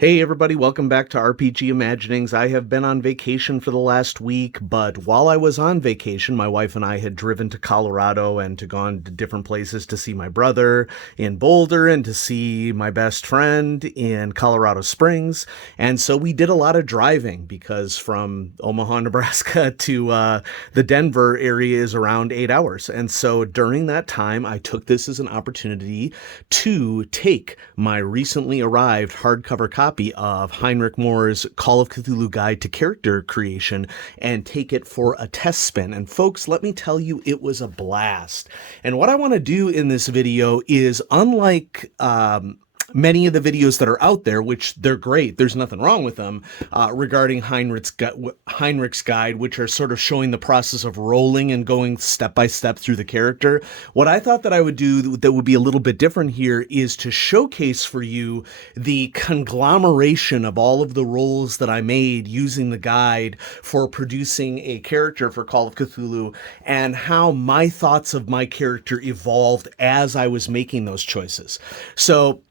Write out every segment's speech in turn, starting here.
Hey everybody, welcome back to RPG Imaginings. I have been on vacation for the last week, but while I was on vacation, my wife and I had driven to Colorado and to gone to different places to see my brother in Boulder and to see my best friend in Colorado Springs. And so we did a lot of driving because from Omaha, Nebraska to the Denver area is around 8 hours. And so during that time, I took this as an opportunity to take my recently arrived hardcover copy of Heinrich Moore's Call of Cthulhu Guide to Character Creation and take it for a test spin. And folks, let me tell you, it was a blast. And what I want to do in this video is, unlike many of the videos that are out there, which they're great, there's nothing wrong with them, regarding Heinrich's guide, which are sort of showing the process of rolling and going step by step through the character. What I thought that I would do that would be a little bit different here is to showcase for you the conglomeration of all of the rolls that I made using the guide for producing a character for Call of Cthulhu, and how my thoughts of my character evolved as I was making those choices. So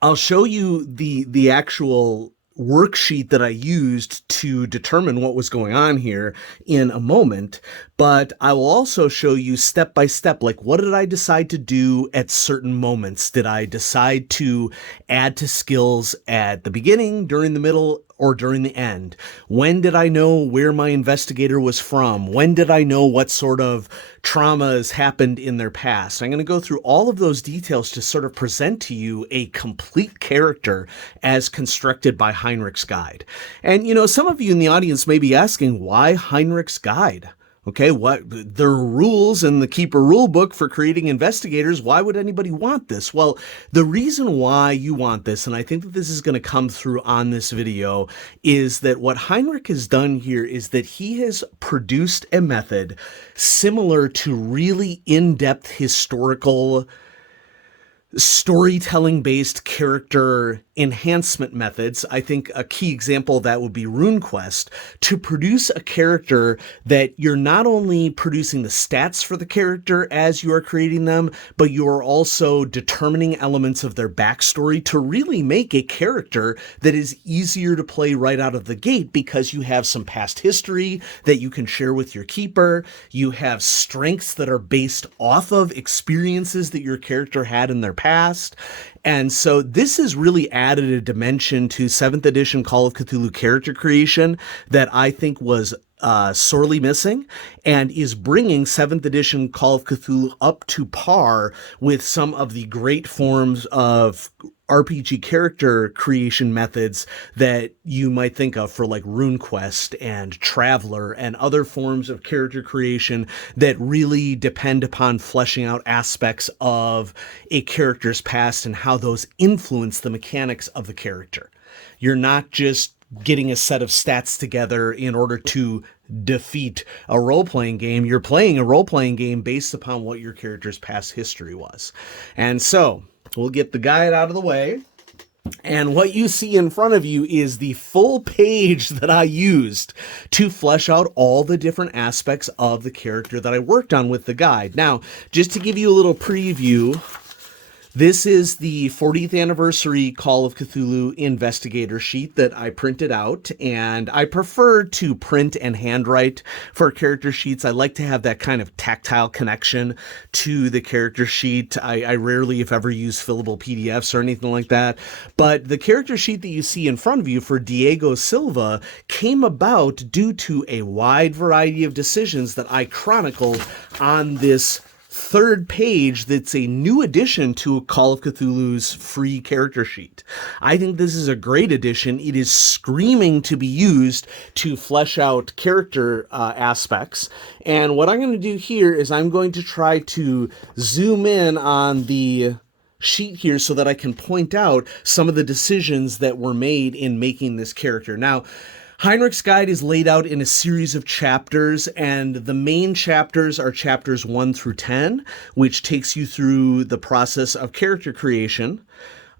I'll show you the actual worksheet that I used to determine what was going on here in a moment, but I will also show you step by step, like, what did I decide to do at certain moments? Did I decide to add to skills at the beginning, during the middle, or during the end? When did I know where my investigator was from? When did I know what sort of traumas happened in their past? I'm going to go through all of those details to sort of present to you a complete character as constructed by Heinrich's guide. And, some of you in the audience may be asking, why Heinrich's guide? Okay, what there are rules in the Keeper rulebook for creating investigators. Why would anybody want this? Well, the reason why you want this, and I think that this is going to come through on this video, is that what Heinrich has done here is that he has produced a method similar to really in-depth historical storytelling-based character enhancement methods. I think a key example of that would be RuneQuest, to produce a character that you're not only producing the stats for the character as you are creating them, but you are also determining elements of their backstory to really make a character that is easier to play right out of the gate, because you have some past history that you can share with your keeper. You have strengths that are based off of experiences that your character had in their past. And so this has really added a dimension to 7th edition Call of Cthulhu character creation that I think was sorely missing, and is bringing 7th edition Call of Cthulhu up to par with some of the great forms of RPG character creation methods that you might think of for, like, RuneQuest and Traveler and other forms of character creation that really depend upon fleshing out aspects of a character's past and how those influence the mechanics of the character. You're not just getting a set of stats together in order to defeat a role-playing game. You're playing a role-playing game based upon what your character's past history was. And so we'll get the guide out of the way. And what you see in front of you is the full page that I used to flesh out all the different aspects of the character that I worked on with the guide. Now, just to give you a little preview, this is the 40th anniversary Call of Cthulhu investigator sheet that I printed out, and I prefer to print and handwrite for character sheets. I like to have that kind of tactile connection to the character sheet. I rarely, if ever, use fillable PDFs or anything like that. But the character sheet that you see in front of you for Diego Silva came about due to a wide variety of decisions that I chronicled on this third page that's a new addition to Call of Cthulhu's free character sheet. I think this is a great addition. It is screaming to be used to flesh out character aspects. And what I'm going to do here is I'm going to try to zoom in on the sheet here so that I can point out some of the decisions that were made in making this character. Now, Heinrich's guide is laid out in a series of chapters, and the main chapters are chapters 1 through 10, which takes you through the process of character creation.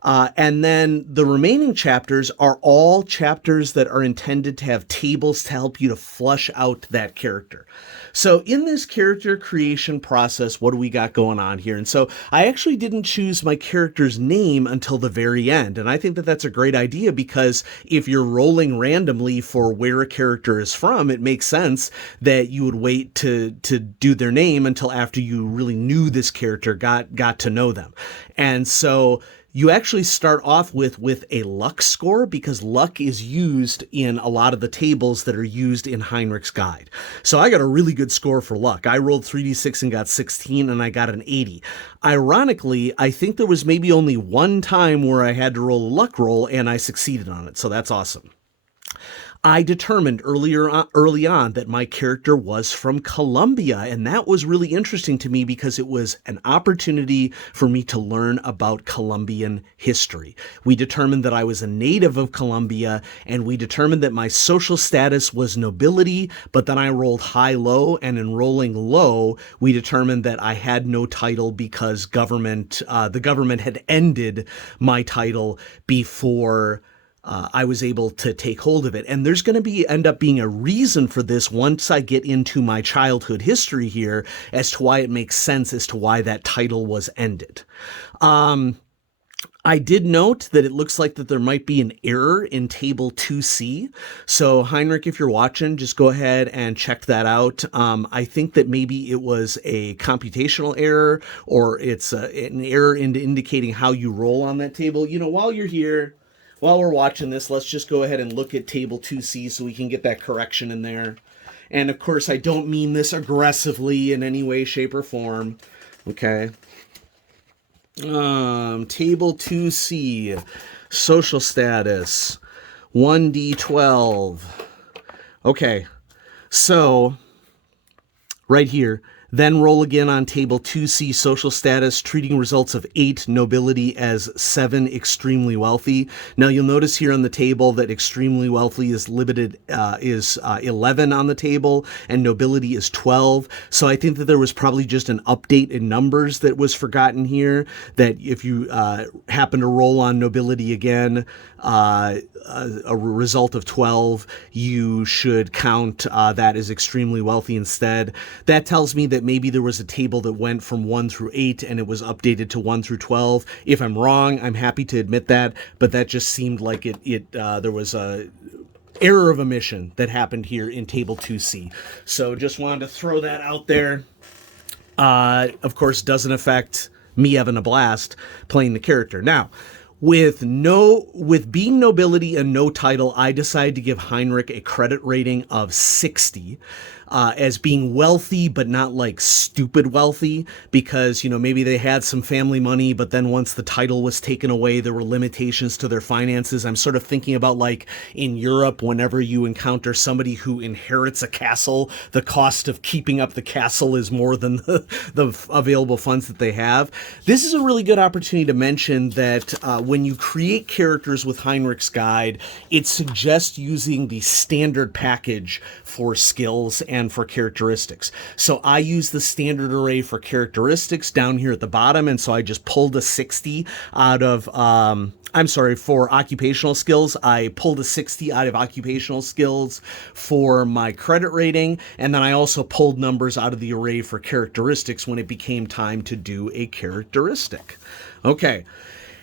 And then the remaining chapters are all chapters that are intended to have tables to help you to flush out that character. So in this character creation process, what do we got going on here? And so I actually didn't choose my character's name until the very end. And I think that that's a great idea, because if you're rolling randomly for where a character is from, it makes sense that you would wait to do their name until after you really knew this character, got to know them. And so you actually start off with a luck score, because luck is used in a lot of the tables that are used in Heinrich's guide. So I got a really good score for luck. I rolled 3d6 and got 16, and I got an 80. Ironically, I think there was maybe only one time where I had to roll a luck roll, and I succeeded on it. So that's awesome. I determined early on that my character was from Colombia, and that was really interesting to me because it was an opportunity for me to learn about Colombian history. We determined that I was a native of Colombia, and we determined that my social status was nobility, but then I rolled high-low, and in rolling low, we determined that I had no title because the government had ended my title before I was able to take hold of it. And there's going to end up being a reason for this once I get into my childhood history here as to why it makes sense as to why that title was ended. I did note that it looks like that there might be an error in table 2C. So Heinrich, if you're watching, just go ahead and check that out. I think that maybe it was a computational error, or it's an error in indicating how you roll on that table. While you're here, while we're watching this, let's just go ahead and look at table 2C so we can get that correction in there. And of course, I don't mean this aggressively in any way, shape, or form. Okay. Table 2C, social status, 1d12. Okay. So, right here. Then roll again on table 2C, social status, treating results of 8, nobility, as 7, extremely wealthy. Now you'll notice here on the table that extremely wealthy is limited, is 11 on the table, and nobility is 12. So I think that there was probably just an update in numbers that was forgotten here, that if you happen to roll on nobility again, a result of 12, you should count that as extremely wealthy instead. That tells me that maybe there was a table that went from 1 through 8 and it was updated to 1 through 12. If I'm wrong, I'm happy to admit that, but that just seemed like there was a error of omission that happened here in table 2C. So just wanted to throw that out there. Of course, doesn't affect me having a blast playing the character. Now, with being nobility and no title, I decided to give Heinrich a credit rating of 60. As being wealthy, but not like stupid wealthy, because, maybe they had some family money, but then once the title was taken away, there were limitations to their finances. I'm sort of thinking about like in Europe, whenever you encounter somebody who inherits a castle, the cost of keeping up the castle is more than the available funds that they have. This is a really good opportunity to mention that when you create characters with Heinrich's Guide, it suggests using the standard package for skills and for characteristics. So I use the standard array for characteristics down here at the bottom, and so I just pulled a 60 out of, for occupational skills. I pulled a 60 out of occupational skills for my credit rating, and then I also pulled numbers out of the array for characteristics when it became time to do a characteristic. Okay.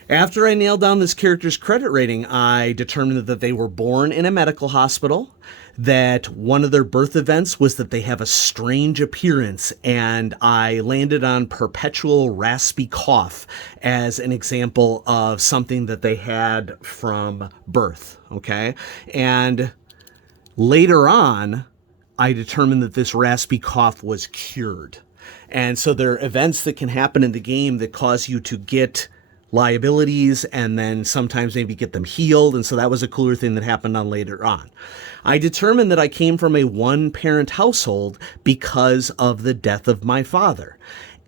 After I nailed down this character's credit rating, I determined that they were born in a medical hospital, that one of their birth events was that they have a strange appearance, and I landed on perpetual raspy cough as an example of something that they had from birth, okay? And later on, I determined that this raspy cough was cured. And so there are events that can happen in the game that cause you to get liabilities and then sometimes maybe get them healed. And so that was a cooler thing that happened on later on. I determined that I came from a one-parent household because of the death of my father.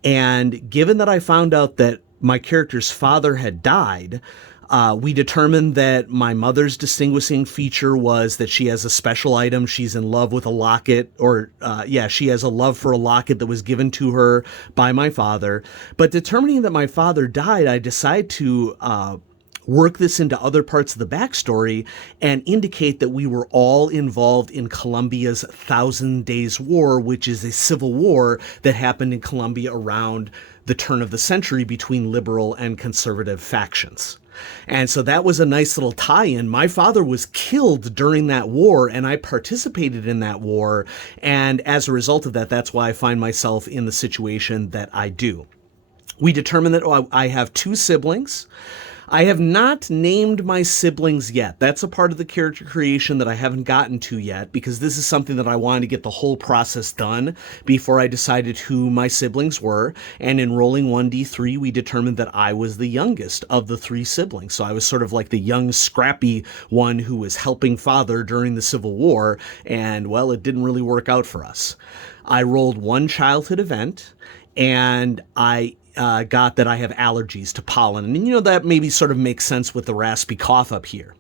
And given that I found out that my character's father had died, we determined that my mother's distinguishing feature was that she has a special item. She's in love with a locket, she has a love for a locket that was given to her by my father. But determining that my father died, I decided to work this into other parts of the backstory and indicate that we were all involved in Colombia's Thousand Days War, which is a civil war that happened in Colombia around the turn of the century between liberal and conservative factions. And so that was a nice little tie-in. My father was killed during that war, and I participated in that war. And as a result of that, that's why I find myself in the situation that I do. We determined that I have 2 siblings. I have not named my siblings yet. That's a part of the character creation that I haven't gotten to yet, because this is something that I wanted to get the whole process done before I decided who my siblings were. And in rolling 1d3, we determined that I was the youngest of the 3 siblings. So I was sort of like the young, scrappy one who was helping father during the Civil War. And, well, it didn't really work out for us. I rolled 1 childhood event, and I got that I have allergies to pollen. And, that maybe sort of makes sense with the raspy cough up here.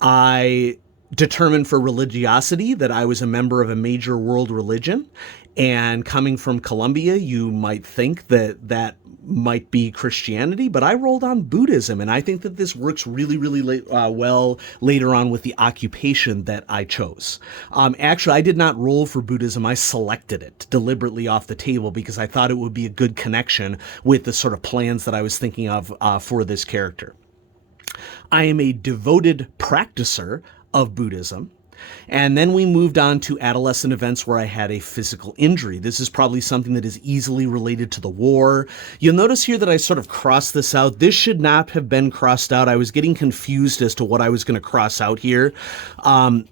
I determined for religiosity that I was a member of a major world religion. And coming from Colombia, you might think that that might be Christianity, but I rolled on Buddhism. And I think that this works really, really well later on with the occupation that I chose. Actually, I did not roll for Buddhism. I selected it deliberately off the table because I thought it would be a good connection with the sort of plans that I was thinking of for this character. I am a devoted practicer of Buddhism. And then we moved on to Adolescent Events, where I had a physical injury. This is probably something that is easily related to the war. You'll notice here that I sort of crossed this out. This should not have been crossed out. I was getting confused as to what I was going to cross out here.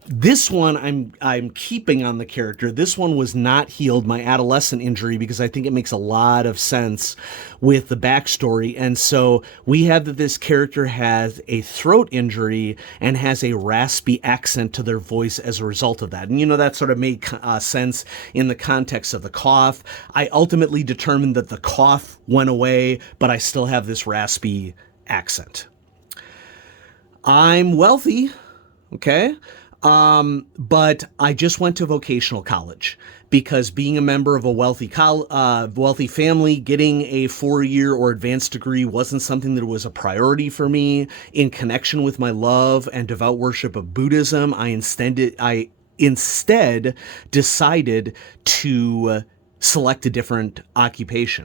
This one I'm keeping on the character. This one was not healed, my adolescent injury, because I think it makes a lot of sense with the backstory. And so we have that this character has a throat injury and has a raspy accent to their voice as a result of that. And, that sort of made sense in the context of the cough. I ultimately determined that the cough went away, but I still have this raspy accent. I'm wealthy, okay? But I just went to vocational college because being a member of a wealthy family, getting a 4-year or advanced degree wasn't something that was a priority for me. In connection with my love and devout worship of Buddhism, I instead decided to select a different occupation.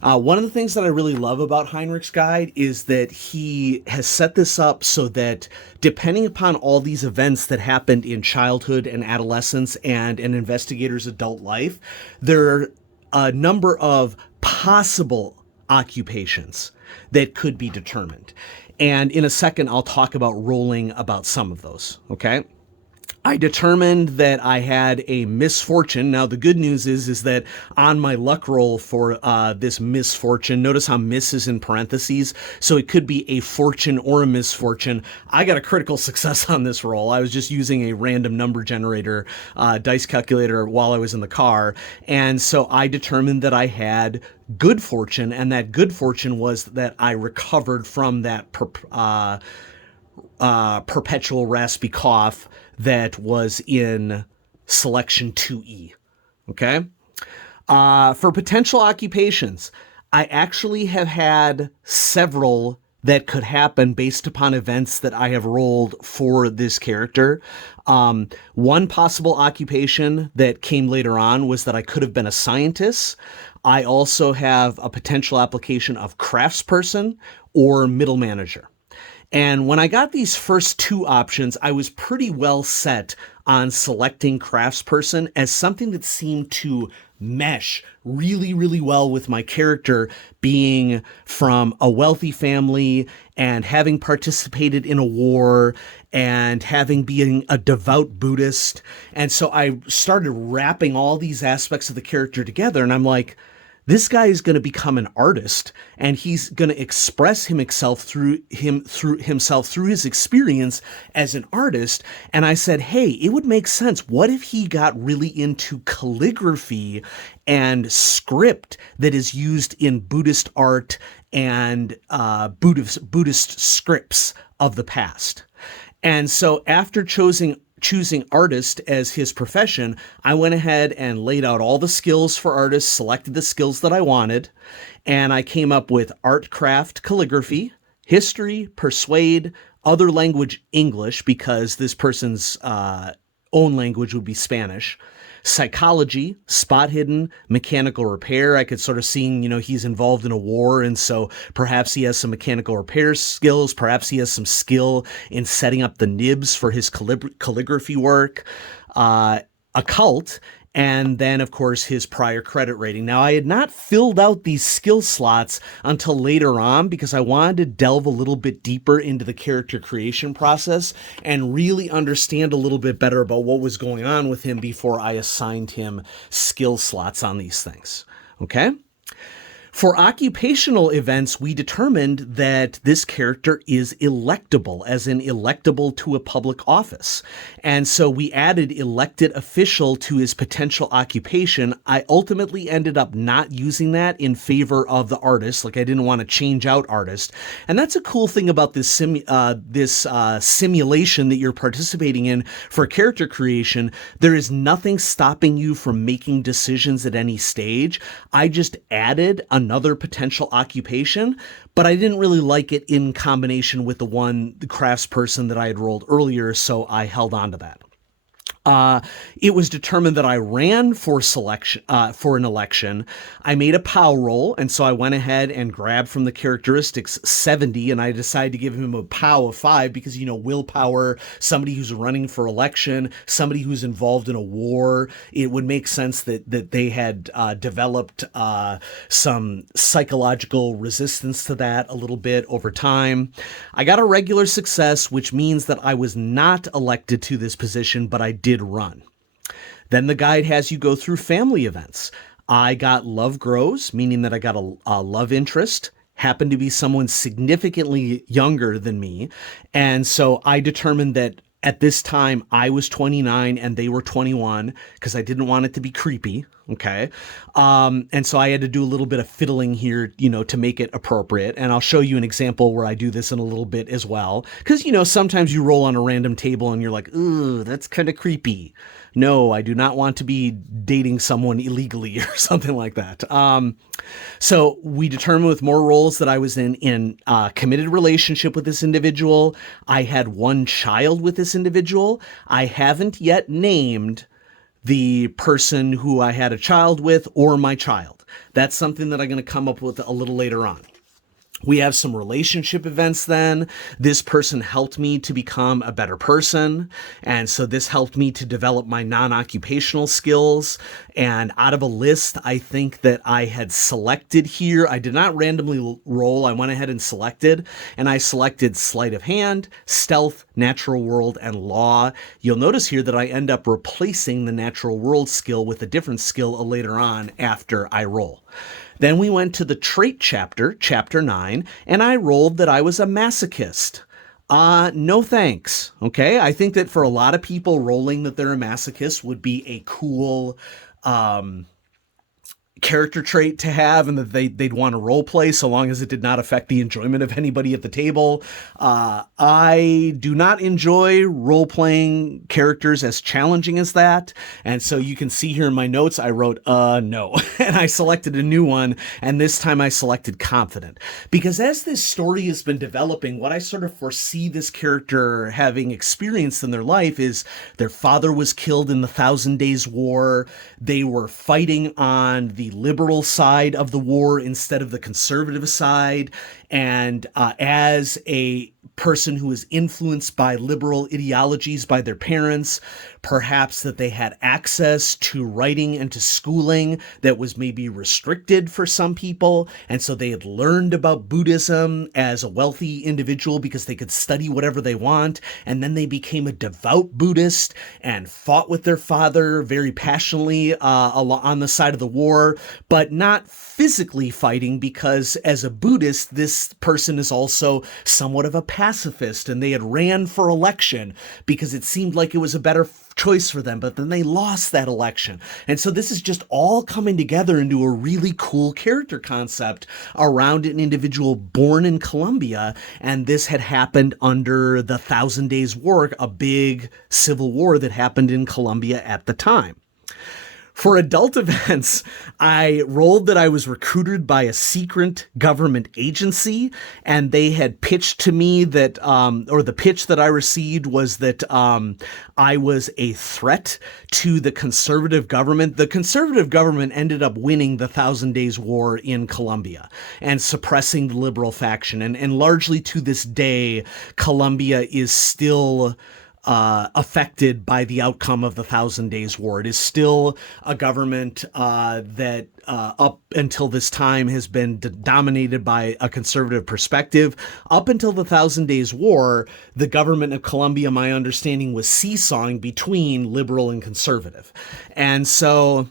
One of the things that I really love about Heinrich's guide is that he has set this up so that depending upon all these events that happened in childhood and adolescence and an investigator's adult life, there are a number of possible occupations that could be determined. And in a second, I'll talk about rolling about some of those, okay? I determined that I had a misfortune. Now, the good news is that on my luck roll for this misfortune, notice how miss is in parentheses, so it could be a fortune or a misfortune. I got a critical success on this roll. I was just using a random number generator dice calculator while I was in the car, and so I determined that I had good fortune, and that good fortune was that I recovered from that perpetual raspy cough that was in selection 2E, okay? For potential occupations, I actually have had several that could happen based upon events that I have rolled for this character. One possible occupation that came later on was that I could have been a scientist. I also have a potential application of craftsperson or middle manager. And when I got these first 2 options, I was pretty well set on selecting craftsperson as something that seemed to mesh really, really well with my character being from a wealthy family and having participated in a war and having been a devout Buddhist. And so I started wrapping all these aspects of the character together, and I'm like, this guy is going to become an artist, and he's going to express himself through his experience as an artist. And I said, hey, it would make sense. What if he got really into calligraphy and script that is used in Buddhist art and Buddhist scripts of the past? And so after choosing artist as his profession, I went ahead and laid out all the skills for artists, selected the skills that I wanted, and I came up with art, craft, calligraphy, history, persuade, other language English, because this person's own language would be Spanish, psychology, spot hidden, mechanical repair. I could sort of seeing, he's involved in a war, and so perhaps he has some mechanical repair skills. Perhaps he has some skill in setting up the nibs for his calligraphy work. Occult, and then, of course, his prior credit rating. Now, I had not filled out these skill slots until later on because I wanted to delve a little bit deeper into the character creation process and really understand a little bit better about what was going on with him before I assigned him skill slots on these things. Okay? For occupational events, we determined that this character is electable, as in electable to a public office. And so we added elected official to his potential occupation. I ultimately ended up not using that in favor of the artist. Like, I didn't want to change out artist. And that's a cool thing about this simulation that you're participating in for character creation. There is nothing stopping you from making decisions at any stage. I just added another potential occupation, but I didn't really like it in combination with the craftsperson that I had rolled earlier, so I held on to that. It was determined that I ran for an election. I made a POW roll, and so I went ahead and grabbed from the characteristics 70, and I decided to give him a POW of 5 because, willpower, somebody who's running for election, somebody who's involved in a war. It would make sense that they had developed some psychological resistance to that a little bit over time. I got a regular success, which means that I was not elected to this position, but I did run. Then the guide has you go through family events. I got love grows, meaning that I got a love interest, happened to be someone significantly younger than me. And so I determined that at this time I was 29 and they were 21 because I didn't want it to be creepy. Okay. And so I had to do a little bit of fiddling here, to make it appropriate. And I'll show you an example where I do this in a little bit as well. Because, sometimes you roll on a random table and you're like, ooh, that's kind of creepy. No, I do not want to be dating someone illegally or something like that. So we determined with more roles that I was in a committed relationship with this individual. I had one child with this individual. I haven't yet named the person who I had a child with or my child. That's something that I'm going to come up with a little later on. We have some relationship events then. This person helped me to become a better person. And so this helped me to develop my non-occupational skills. And out of a list, I think that I had selected here, I did not randomly roll. I went ahead and selected, and I selected sleight of hand, stealth, natural world, and law. You'll notice here that I end up replacing the natural world skill with a different skill later on after I roll. Then we went to the trait chapter, chapter 9, and I rolled that I was a masochist. No thanks. Okay. I think that for a lot of people, rolling that they're a masochist would be a cool, character trait to have, and that they'd want to role play so long as it did not affect the enjoyment of anybody at the table. I do not enjoy role playing characters as challenging as that, and so you can see here in my notes I wrote no and I selected a new one, and this time I selected confident, because as this story has been developing, what I sort of foresee this character having experienced in their life is their father was killed in the 1,000 Days War. They were fighting on the liberal side of the war instead of the conservative side. And as a person who is influenced by liberal ideologies by their parents, perhaps that they had access to writing and to schooling that was maybe restricted for some people. And so they had learned about Buddhism as a wealthy individual because they could study whatever they want. And then they became a devout Buddhist and fought with their father very passionately on the side of the war, but not physically fighting, because as a Buddhist, this person is also somewhat of a pacifist, and they had ran for election because it seemed like it was a better choice for them, but then they lost that election. And so this is just all coming together into a really cool character concept around an individual born in Colombia, and this had happened under the 1,000 Days War, a big civil war that happened in Colombia at the time. For adult events, I rolled that I was recruited by a secret government agency, and they had pitched to me that, or the pitch that I received was that I was a threat to the conservative government. The conservative government ended up winning the Thousand Days War in Colombia and suppressing the liberal faction. And largely to this day, Colombia is still affected by the outcome of the Thousand Days War. It is still a government that up until this time has been dominated by a conservative perspective. Up until the Thousand Days War, the government of Colombia, my understanding, was seesawing between liberal and conservative. And so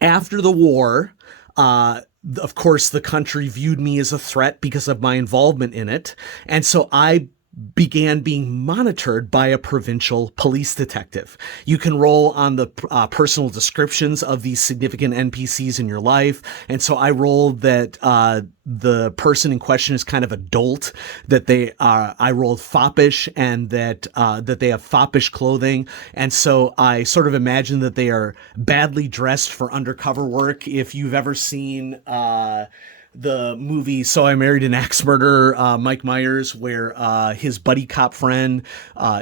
after the war, of course, the country viewed me as a threat because of my involvement in it. And so I began being monitored by a provincial police detective. You can roll on the personal descriptions of these significant NPCs in your life. And so I rolled that the person in question is kind of a dolt, that I rolled foppish, and that they have foppish clothing. And so I sort of imagine that they are badly dressed for undercover work. If you've ever seen the movie So I Married an Axe Murderer, Mike Myers, where his buddy cop friend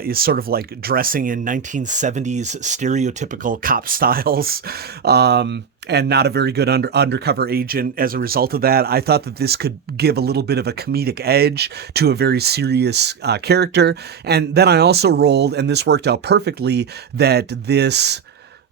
is sort of like dressing in 1970s stereotypical cop styles, and not a very good undercover agent as a result of that. I thought that this could give a little bit of a comedic edge to a very serious character. And then I also rolled, and this worked out perfectly, that this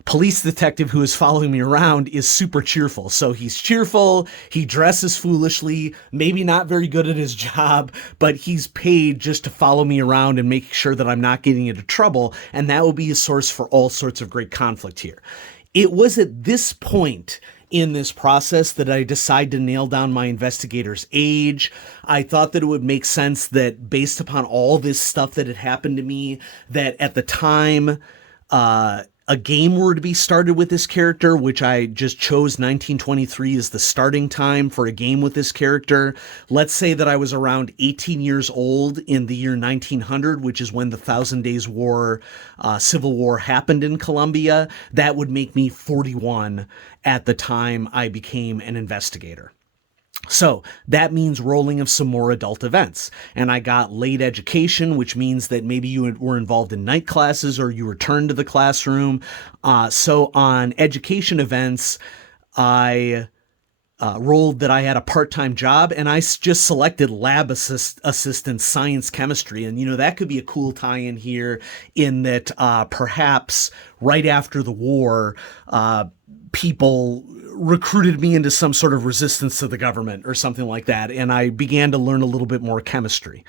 police detective who is following me around is super cheerful. So he's cheerful, he dresses foolishly, maybe not very good at his job, but he's paid just to follow me around and make sure that I'm not getting into trouble. And that will be a source for all sorts of great conflict here. It was at this point in this process that I decided to nail down my investigator's age. I thought that it would make sense that based upon all this stuff that had happened to me, that at the time, a game were to be started with this character, which I just chose 1923 as the starting time for a game with this character. Let's say that I was around 18 years old in the year 1900, which is when the Thousand Days War, Civil War happened in Colombia. That would make me 41 at the time I became an investigator. So that means rolling of some more adult events. And I got late education, which means that maybe you were involved in night classes or you returned to the classroom. So on education events, I rolled that I had a part-time job, and I just selected lab assistant science chemistry. And, that could be a cool tie-in here in that perhaps right after the war, people recruited me into some sort of resistance to the government or something like that. And I began to learn a little bit more chemistry.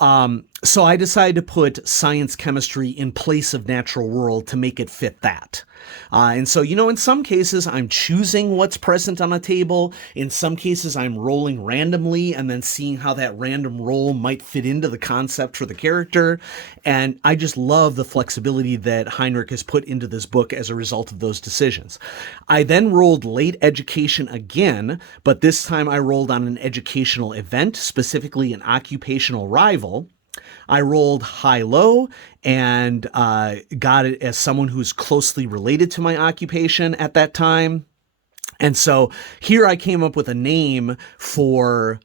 So I decided to put science chemistry in place of natural world to make it fit that. And so, in some cases I'm choosing what's present on a table. In some cases I'm rolling randomly and then seeing how that random roll might fit into the concept for the character. And I just love the flexibility that Heinrich has put into this book as a result of those decisions. I then rolled late education again, but this time I rolled on an educational event, specifically an occupational rival. I rolled high-low and got it as someone who's closely related to my occupation at that time. And so here I came up with a name for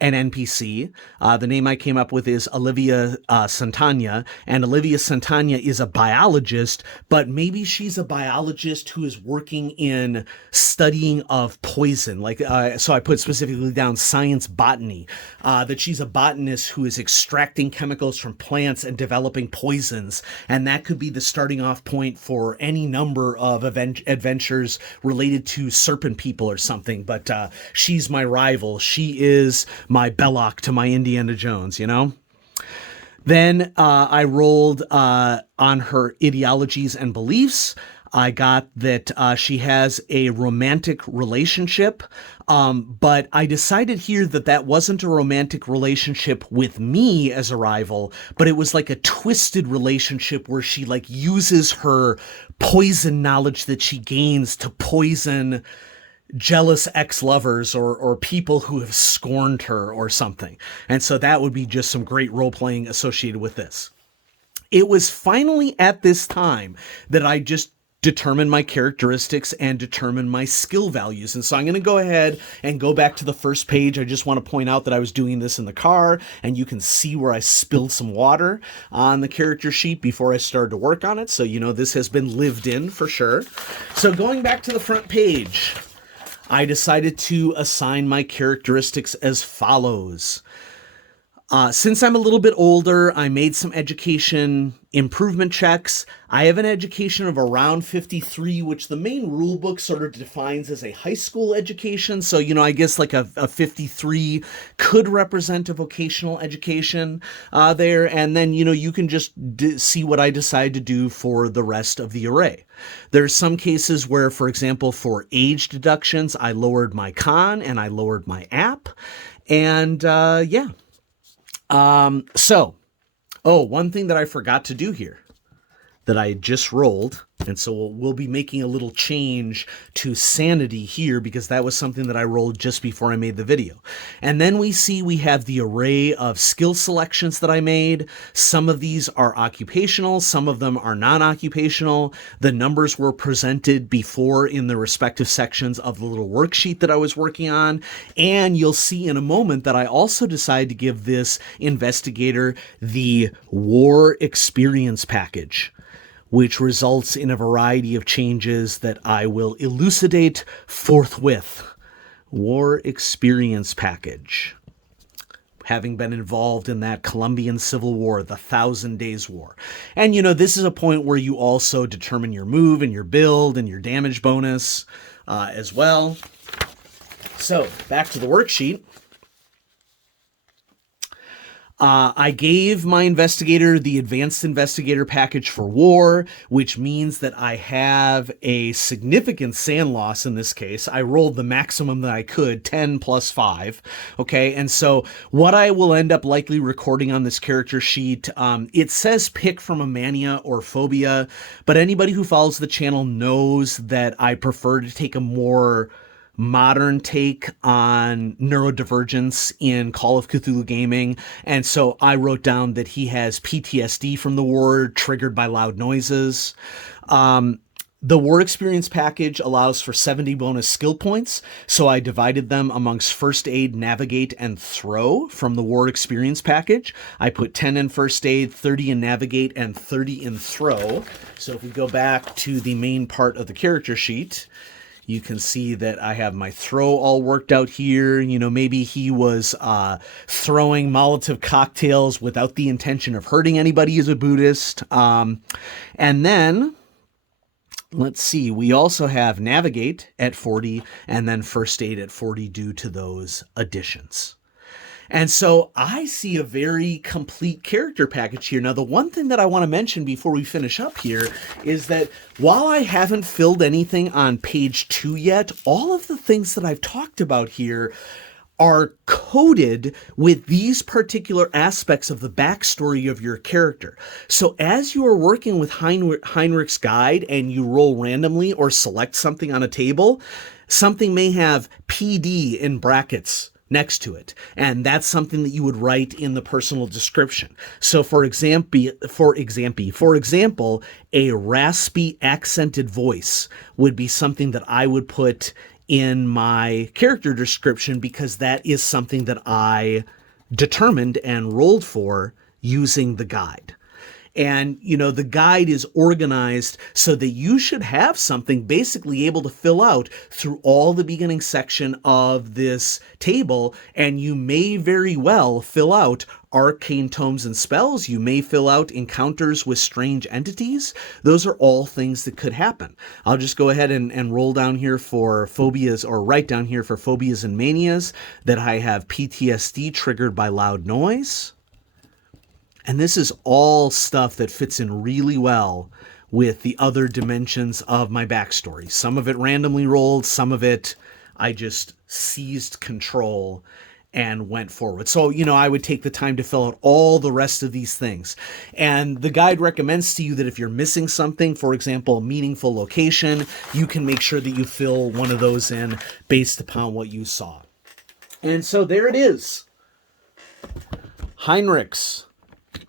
an NPC. The name I came up with is Olivia Santana, and Olivia Santana is a biologist, but maybe she's a biologist who is working in studying of poison. So I put specifically down science botany, that she's a botanist who is extracting chemicals from plants and developing poisons. And that could be the starting off point for any number of adventures related to serpent people or something. But she's my rival. She is my Belloc to my Indiana Jones, Then I rolled on her ideologies and beliefs. I got that she has a romantic relationship, but I decided here that that wasn't a romantic relationship with me as a rival, but it was like a twisted relationship where she uses her poison knowledge that she gains to poison jealous ex-lovers or people who have scorned her or something. And so that would be just some great role-playing associated with this. It was finally at this time that I just determine my characteristics and determine my skill values. And so I'm going to go ahead and go back to the first page. I just want to point out that I was doing this in the car, and you can see where I spilled some water on the character sheet before I started to work on it. So, you know, this has been lived in for sure. So going back to the front page, I decided to assign my characteristics as follows. Since I'm a little bit older, I made some education improvement checks. I have an education of around 53, which the main rule book sort of defines as a high school education. So, you know, I guess like a 53 could represent a vocational education there. And then, you know, you can just see what I decide to do for the rest of the array. There's some cases where, for example, for age deductions, I lowered my con and I lowered my app. And yeah. One thing that I forgot to do here that I just rolled, and so we'll be making a little change to sanity here because that was something that I rolled just before I made the video. And then we have the array of skill selections that I made. Some of these are occupational, some of them are non-occupational. The numbers were presented before in the respective sections of the little worksheet that I was working on. And you'll see in a moment that I also decided to give this investigator the war experience package, which results in a variety of changes that I will elucidate forthwith. War experience package. Having been involved in that Colombian Civil War, the 1,000 Days War. And, you know, this is a point where you also determine your move and your build and your damage bonus as well. So, back to the worksheet. I gave my investigator the advanced investigator package for war, which means that I have a significant SAN loss in this case. I rolled the maximum that I could, 10 plus 5. Okay, and so what I will end up likely recording on this character sheet, it says pick from a mania or phobia, but anybody who follows the channel knows that I prefer to take a more modern take on neurodivergence in Call of Cthulhu gaming. And so I wrote down that he has PTSD from the war triggered by loud noises. The war experience package allows for 70 bonus skill points. So I divided them amongst first aid, navigate, and throw from the war experience package. I put 10 in first aid, 30 in navigate, and 30 in throw. So if we go back to the main part of the character sheet, you can see that I have my throw all worked out here. You know, maybe he was throwing Molotov cocktails without the intention of hurting anybody as a Buddhist. And then, let's see, we also have navigate at 40 and then first aid at 40 due to those additions. And so I see a very complete character package here. Now, the one thing that I want to mention before we finish up here is that while I haven't filled anything on page 2 yet, all of the things that I've talked about here are coded with these particular aspects of the backstory of your character. So as you are working with Heinrich's guide and you roll randomly or select something on a table, something may have PD in brackets next to it. And that's something that you would write in the personal description. So for example, a raspy accented voice would be something that I would put in my character description because that is something that I determined and rolled for using the guide. And, you know, the guide is organized so that you should have something basically able to fill out through all the beginning section of this table. And you may very well fill out arcane tomes and spells. You may fill out encounters with strange entities. Those are all things that could happen. I'll just go ahead and roll down here for phobias, or write down here for phobias and manias that I have PTSD triggered by loud noise. And this is all stuff that fits in really well with the other dimensions of my backstory. Some of it randomly rolled, some of it I just seized control and went forward. So, you know, I would take the time to fill out all the rest of these things. And the guide recommends to you that if you're missing something, for example, a meaningful location, you can make sure that you fill one of those in based upon what you saw. And so there it is. Heinrich's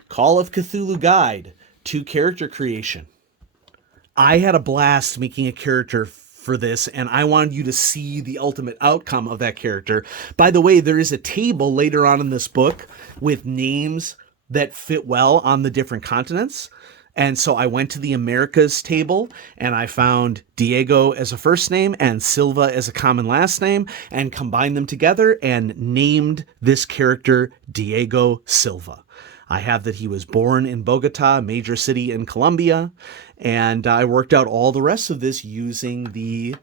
Call of Cthulhu Guide to Character Creation. I had a blast making a character for this, and I wanted you to see the ultimate outcome of that character. By the way, there is a table later on in this book with names that fit well on the different continents. And so I went to the Americas table and I found Diego as a first name and Silva as a common last name and combined them together and named this character Diego Silva. I have that he was born in Bogota, a major city in Colombia, and I worked out all the rest of this using the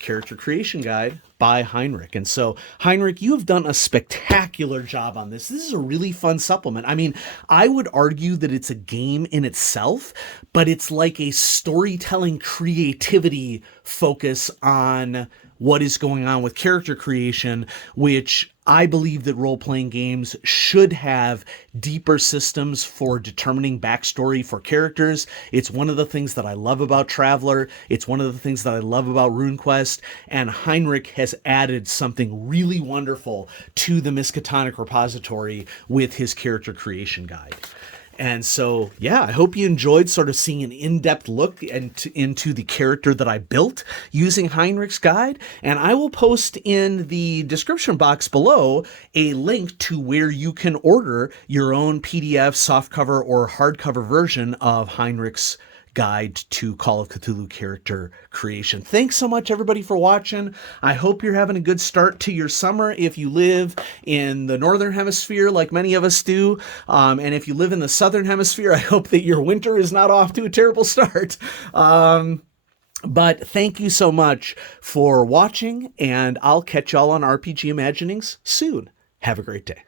character creation guide by Heinrich. And so, Heinrich, you have done a spectacular job on this. This is a really fun supplement. I mean, I would argue that it's a game in itself, but it's like a storytelling creativity focus on what is going on with character creation, which I believe that role-playing games should have deeper systems for determining backstory for characters. It's one of the things that I love about Traveller. It's one of the things that I love about RuneQuest. And Heinrich has added something really wonderful to the Miskatonic repository with his character creation guide. And so, yeah, I hope you enjoyed sort of seeing an in-depth look into the character that I built using Heinrich's guide. And I will post in the description box below a link to where you can order your own PDF, softcover, or hardcover version of Heinrich's guide to Call of Cthulhu character creation. Thanks so much, everybody, for watching. I hope you're having a good start to your summer if you live in the Northern Hemisphere like many of us do. And if you live in the Southern Hemisphere, I hope that your winter is not off to a terrible start. But thank you so much for watching, and I'll catch y'all on RPG Imaginings soon. Have a great day.